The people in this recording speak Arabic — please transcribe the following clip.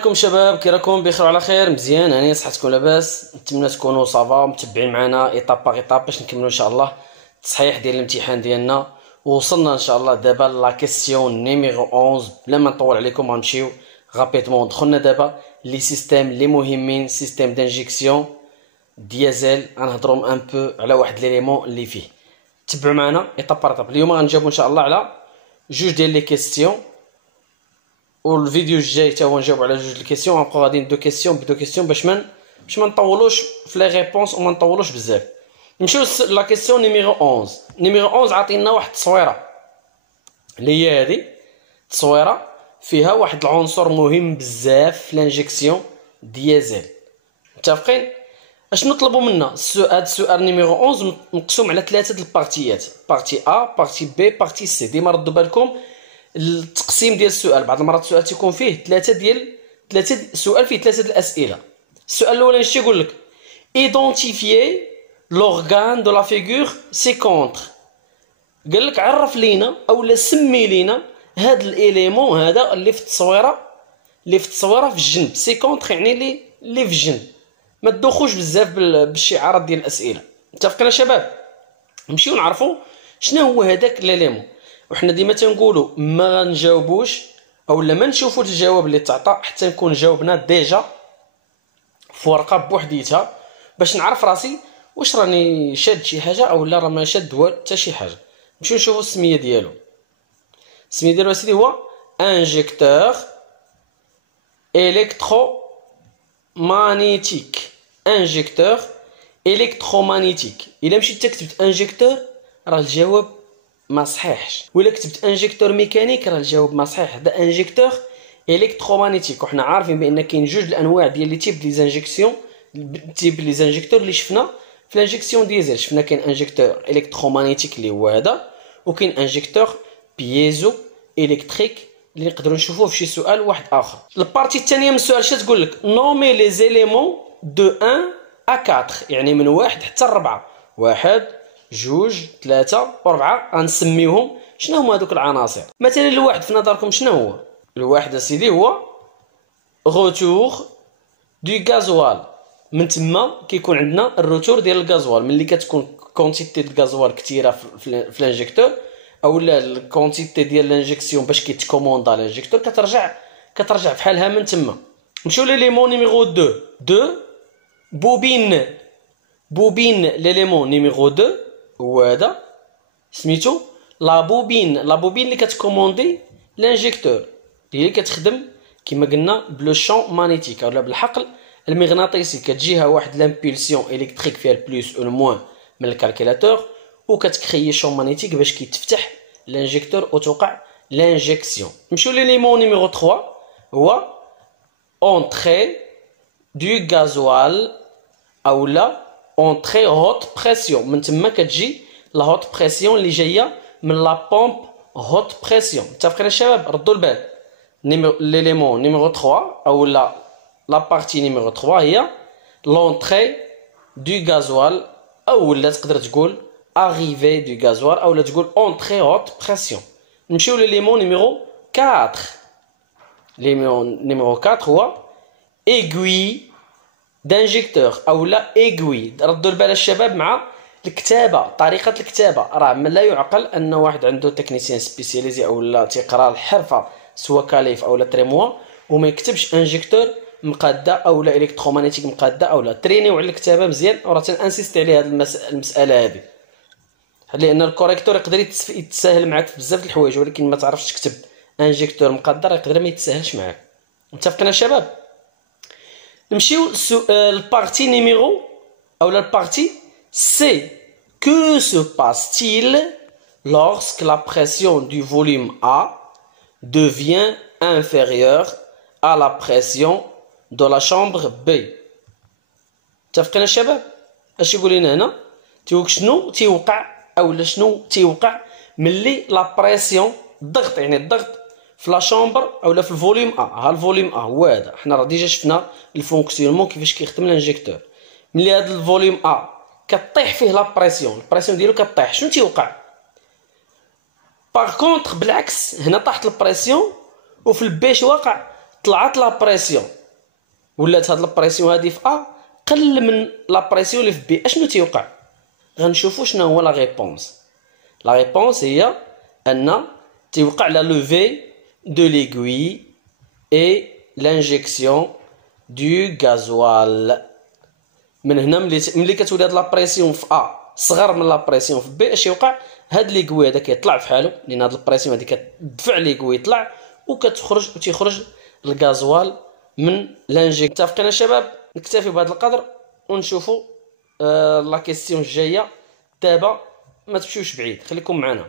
عليكم شباب، كي راكم؟ بخير وعلى خير؟ مزيان هاني، صحتكم لاباس؟ نتمنى تكونوا صافا متبعين معنا ايطاب باغ ايطاب باش نكملوا ان شاء الله التصحيح ديال الامتحان ديالنا. ووصلنا ان شاء الله دابا لا كيسيون نيميرو 11. بلا ما نطول عليكم غنمشيو غابيدمون. دخلنا دابا لي سيستيم لي مهمين، سيستيم دانجيكسيون ديازل. غنهضروا ان بو على واحد ليليمون اللي فيه. تبعوا معنا ايطاب باغ ايطاب. اليوم غنجاوبوا ان شاء الله على جوج ديال لي كيسيون، والفيديو الجاي تا هو نجاوب على جوج الكيسيون. غنبقاو غاديين دو كيسيون باش ما نطولوش في لي ريبونس وما نطولوش بزاف. نمشيو لا كيسيون نيميرو 11. نيميرو 11 عطينا واحد التصويره اللي هي هذه التصويره، فيها واحد العنصر مهم بزاف في لانجيكسيون ديازل. متفقين؟ اش نطلبوا منا؟ هذا السؤال نيميرو 11 مقسوم على ثلاثه البارتيات، بارتي ا، بارتي بي، بارتي سي. ديما ردوا بالكم التقسيم ديال السؤال، بعض المرات السؤال تيكون فيه سؤال فيه ثلاثه الاسئله. السؤال الاولاني اش تيقول لك؟ ايدونتيفيي لورغان دو لا فيغور سي كونتر. قال لك عرف لينا اولا سمي لينا هذا الاليمون هذا اللي في التصويره، في الجنب. سي كونتر يعني اللي في الجنب. ما تدوخوش بزاف بالشعارات ديال الاسئله. متفقين يا شباب؟ نمشيو نعرفوا شنو هو هذاك الاليمون. وحنا ديما تنقولوا ما غنجاوبوش اولا ما نشوفوش الجواب اللي تعطى حتى نكون جاوبنا ديجا في ورقه بوحديتها، باش نعرف راسي واش راني شاد شي حاجه اولا راه ما شاد حتى شي حاجه. نمشيو نشوفوا السميه ديالو. السميه ديالو اسيدي هو انجيكتور الكترو مانيتيك. انجيكتور الكترومagnétique. الا مشيت كتبت انجيكتور راه الجواب ما صحيحش، ولا كتبت انجيكتور ميكانيك راه الجواب ما صحيح. هذا انجيكتور الكترومagnétique. وحنا عارفين بان كاين جوج الانواع ديال لي تيب لي زانجيكسيون، تيب لي زانجيكتور اللي شفنا في لانجيكسيون ديزل. شفنا كاين انجيكتور الكترومagnétique اللي هو هذا، وكاين انجيكتور بييزو الكتريك اللي نقدروا نشوفوه في شي سؤال واحد اخر. البارتي الثانيه من السؤال اش تقول لك؟ نومي لي زيليمون دو 1 ا 4، يعني من 1 حتى 4. 1 2 3 و4 غنسميوهم. شنو هما هذوك العناصر؟ مثلا الواحد في نظركم شنو هو؟ الواحد اسيدي هو روتور دو غازوال. من تما كيكون عندنا الروتور ديال الغازوال. ملي كتكون كونتيتي ديال الغازوال كثيره في الانجيكتور اولا الكونتيتي ديال لانجيكسيون باش كيتكوموندا لانجيكتور كترجع بحالها من تما. نمشيو ليليمون نيميرو 2. بوبين ليليمون نيميرو 2 هو هذا سميتو لا بوبين اللي كتكوموندي لانجيكتور، اللي كتخدم كما قلنا بلو شون مانيتيك ولا بالحقل المغناطيسي. كتجيها واحد لامبولسيون الكتريك فيها البلوس و الموان من الكالكيلاتور، وكتكريي شون مانيتيك باش كيتفتح لانجيكتور وتوقع لانجيكسيون. نمشيو ليليمون نيميرو 3 هو اونتري دو غازوال اولا اونتري هوت بريسيون. من تما كتجي لا هوت بريسيون اللي جايه من لا بومب هوت بريسيون. متفقين الشباب؟ ردوا البال. ليليمون نيميرو 3 اولا لا بارتي نيميرو 3 هي لونتري دو غازوال، اولا تقدر تقول arrivée du gazoil اولا تقول entrée haute pression. نمشيو لليمون نيميرو 4. ليمون نيميرو 4 هو aiguille d'injecteur اولا aiguille. ردوا البال الشباب مع الكتابه، طريقه الكتابه. راه من لا يعقل ان واحد عنده تكنيسيان سبيسياليزي اولا تيقرا الحرفه سوا كاليف اولا تريموا وما يكتبش انجيكتور مقاده اولا الكترومagnétique مقاده اولا. ترينيو على الكتابه مزيان، وراه تنانسيستي على هذه المساله هذه، لان الكوريكتور يقدر يتساهل معك في بزاف د الحوايج، ولكن ما تعرفش تكتب انجيكتور مقدر يقدر ما يتساهلش معاك. متفقين يا شباب؟ نمشيو البارتي نيميرو اولا البارتي سي. que se passe-t-il lorsque la pression du volume A devient inférieure à la pression de la chambre B؟ متفقين يا شباب؟ اش يقول لنا هنا؟ تيقول شنو تيوقع ملي لا بريسيون الضغط، يعني الضغط في لا شامبر اولا في الفوليوم ا. ها الفوليوم ا هو هذا. حنا راه ديجا شفنا الفونكسيونمون كيفاش كيخدم الانجيكتور. ملي هذا الفوليوم ا كطيح فيه لا بريسيون ديالو كطيح، شنو تيوقع؟ باغ كونطخ بالعكس، هنا طاحت البريسيون وفي البيش واقع طلعت لا بريسيون، ولات هاد البريسيون هادي في ا قل من لا بريسيون اللي في بي، اشنو تيوقع؟ غنشوفوا شنو هو لا ريبونس. لا ريبونس هي ان تيوقع لا لوفي دو ليغوي اي لانجيكسيون دو غازوال. من هنا ملي كتولي هاد لا بريسيون في ا صغر من لا بريسيون في بي، اش يوقع؟ هاد ليغوي هذا كيطلع في حاله، لان هاد البريسيون هادي كتدفع ليغوي يطلع، وتيخرج الغازوال من لانجيك. متفقين يا شباب؟ نكتفي بهذا القدر ونشوفوا لا كيسيون الجايه. دابا ما تمشيوش بعيد، خليكم معنا.